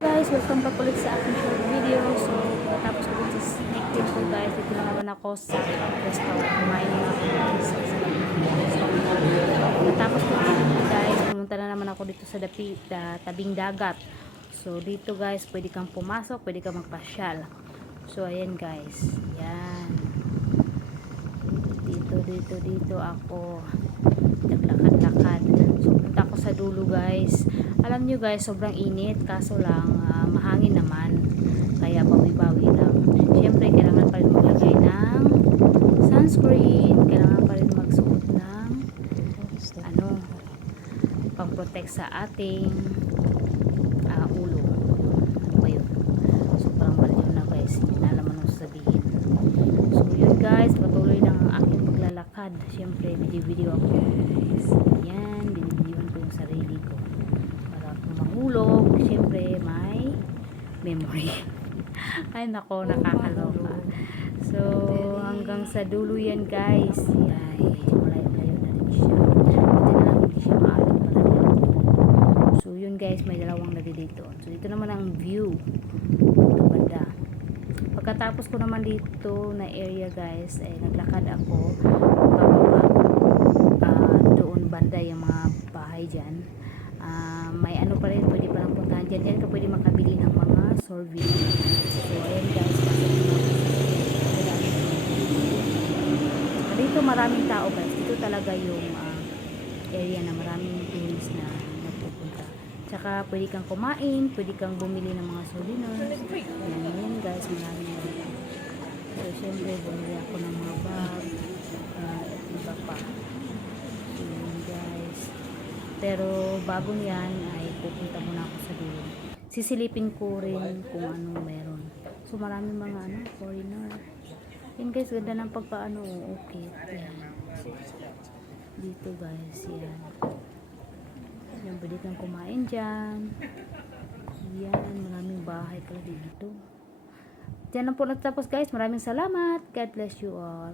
Guys, welcome back ulit sa aking short video. So, tapos ko din sa snake din ko guys. Dito na naman ako sa restaurant. Kumain na ako guys sa restaurant. Tapos ko din guys, pumunta na naman ako dito sa tabing dagat. So, dito guys, pwede kang pumasok, pwede kang magpasyal. So, ayan guys. Yan. Dito ako naglakad-lakad. So, punta ako sa dulo guys. Alam nyo guys, sobrang init. Kaso lang, mahangin naman. Kaya bawi-bawi lang. Siyempre, kailangan pa rin maglagay ng sunscreen. Kailangan pa rin magsuot ng pang-protect sa ating ulo. Ano ba yun? Sobrang baliw na guys. Hindi na naman ang sabihin. So, yun guys. Patuloy lang ang aking maglalakad. Siyempre, video ako guys. Yan, binibidyohan ko yung sarili ko para kung mahulog, siyempre may memory. Ay nako, nakakaloka. So, hanggang sa dulo yan guys. Ay, malayo-layo na rin siya. Buti na lang hindi siya maalam talaga. So, yun guys, may dalawang lagi dito. So, dito naman ang view. Ito banda. Pagkatapos ko naman dito na area guys, ay naglakad ako pababa doon banda yung mga bahay dyan. May ano pa rin, pwede pa lang puntahan dyan ka pwede makabili ng mga souvenir. So ayan guys, dito maraming tao guys. Dito talaga yung area na maraming tourists na nagpupunta. Tsaka pwede kang kumain, pwede kang bumili ng mga souvenirs. Ayan guys, maraming dito. So syempre bumili ako ng mga bag at iba pa. So yun guys. Pero bago yan ay pupunta muna ako sa dulo. Sisilipin ko rin kung anong meron. So maraming mga foreigner. Yan guys, ganda ng pagpaano. Okay. Yan. Dito guys, yan. Yan, pwede kang kumain dyan. Yan, maraming bahay pala dito. Diyan lang po nagtapos guys. Maraming salamat. God bless you all.